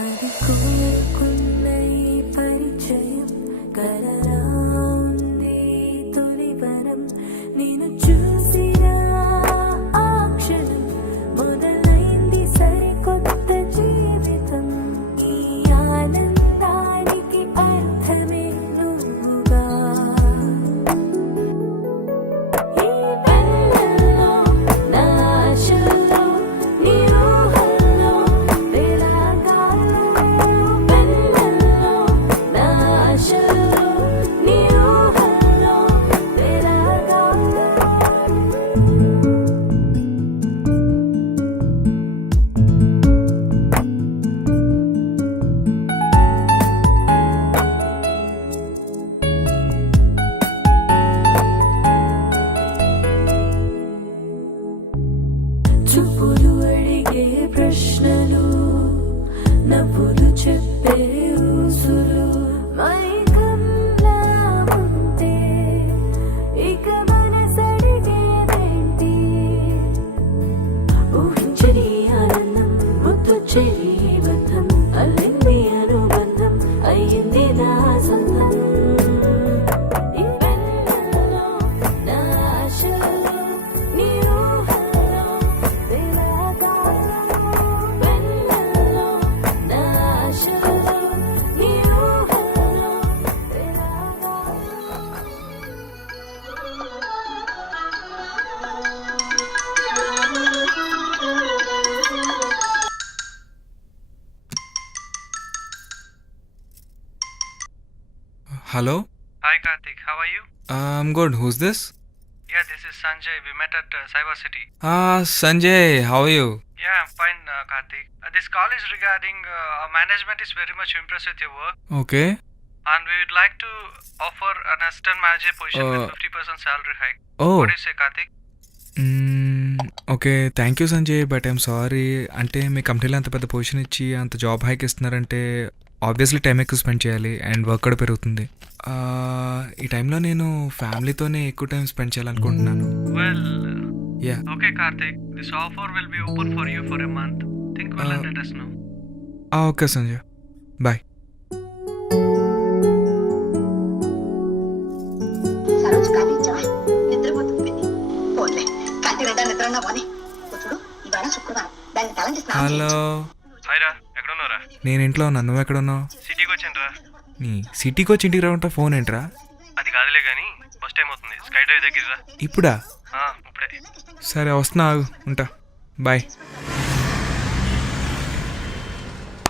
let it go. చూపులు అడిగే ప్రశ్నలు నవ్వులు చెప్పే ఊసులు my hello Hi Karthik, how are you? I'm good who's this Yeah, this is Sanjay. We met at uh, Cyber City. Sanjay how you Yeah, I'm fine, uh, Karthik. Uh, this call is regarding uh, our management is very much impressed with your work, okay and we would like to offer an assistant manager position Uh, with 50% salary hike. Oh What do you say, Karthik? Okay thank you Sanjay but I'm sorry అంటే మీ కంపెనీలో అంత పెద్ద position ఇచ్చి అంత job hike ఇస్తున్నారంటే obviously time ఎక్కువ spend చేయాలి అండ్ వర్క్ కూడా పెరుగుతుంది. ఈ టైంలో నేను ఫ్యామిలీతోనే ఎక్కువ టైం స్పెండ్ చేయాలనుకుంటున్నాను. Well, yeah okay, Karthik. This offer will be open for you for a month. Think well and Uh, let us know. Okay Sanjay bye Saroju coffee ఇచ్చావా నిద్రపోతుంది. పోన్లే. కంటి నిండా నిద్రన్నా పోనీ. చూడు ఇవాళ శుక్రవారం. దాన్ని తలంటి స్నానం హలో ఎక్కడున్నారా నేను ఇంట్లో ఉన్నాను నువ్వు ఎక్కడ ఉన్నావు సిటీకి వచ్చానురా నీ సిటీకి వచ్చి ఇంటికి రావంటా ఫోన్ ఏంట్రా? అది కాదులే కానీ బస్ టైం అవుతుంది. స్కై డ్రైవ్ దగ్గర ఇప్పుడా? ఇప్పుడే. సరే వస్తున్నా ఆగు. ఉంటా. బాయ్.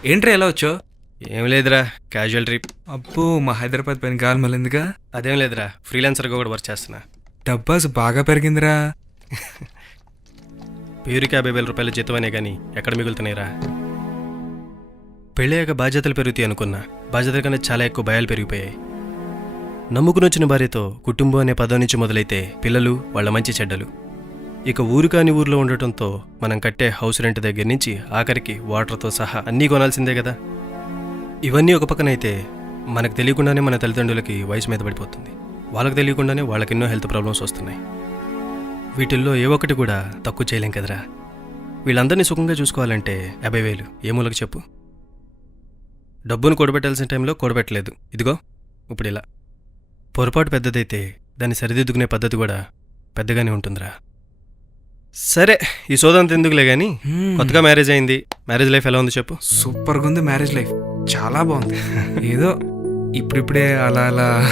ఏంట్రా ఎలా వచ్చావు? ఏం లేదురా క్యాజువల్ ట్రిప్ అబ్బో మా హైదరాబాద్ పైన గాలి మళ్ళిందిగా అదేం లేదురా ఫ్రీలాన్సర్గా కూడా వర్క్ చేస్తున్నా. డబ్బాస్ బాగా పెరిగిందిరా. పేరుకి యాభై వేల రూపాయల జీతం అనే కానీ ఎక్కడ మిగులుతున్నాయిరా? పెళ్ళయ్యాక బాధ్యతలు పెరుగుతాయి అనుకున్నా బాధ్యతల కన్నా చాలా ఎక్కువ భయాలు పెరిగిపోయాయి. నమ్ముకుని వచ్చిన భార్యతో కుటుంబం అనే పదం నుంచి మొదలైతే పిల్లలు వాళ్ళ మంచి చెడ్డలు. ఇక ఊరు కాని ఊర్లో ఉండటంతో మనం కట్టే హౌస్ రెంట్ దగ్గర నుంచి ఆఖరికి వాటర్తో సహా అన్నీ కొనాల్సిందే కదా. ఇవన్నీ ఒక పక్కనైతే మనకు తెలియకుండానే మన తల్లిదండ్రులకి వయసు మీద పడిపోతుంది. వాళ్ళకి తెలియకుండానే వాళ్ళకి ఎన్నో హెల్త్ ప్రాబ్లమ్స్ వస్తున్నాయి. వీటిల్లో ఏ ఒక్కటి కూడా తక్కువ చేయలేం కదరా. వీళ్ళందరినీ సుఖంగా చూసుకోవాలంటే యాభై వేలు. ఏ మూలకు చెప్పు? డబ్బును కూడబెట్టాల్సిన టైంలో కూడబెట్టలేదు. ఇదిగో ఇప్పుడు ఇలా. పొరపాటు పెద్దదైతే దాన్ని సరిదిద్దుకునే పద్ధతి కూడా పెద్దగానే ఉంటుందిరా. సరే ఈ సోదంత ఎందుకులే కానీ కొత్తగా మ్యారేజ్ అయింది. మ్యారేజ్ లైఫ్ ఎలా ఉంది చెప్పు? సూపర్గా ఉంది మ్యారేజ్ లైఫ్. చాలా బాగుంది. ఏదో ఇప్పుడిప్పుడే అలా అలా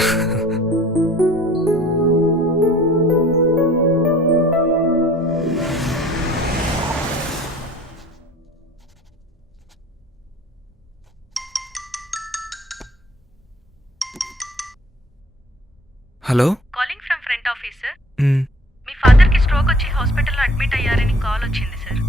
hello? Calling from front office sir hmm, మీ ఫాదర్కి స్ట్రోక్ వచ్చి హాస్పిటల్లో అడ్మిట్ అయ్యారని కాల్ వచ్చింది సార్